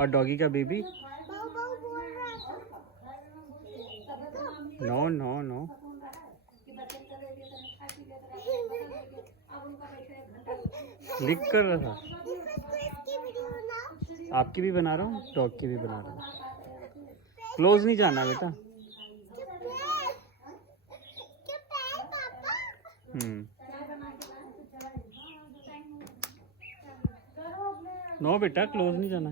और डॉगी का baby? No no no. लिख कर रहा था। आपकी भी बना रहा हूँ, डॉग की भी बना रहा हूँ। क्लोज नहीं जाना बेटा। नो बेटा, क्लोज नहीं जाना।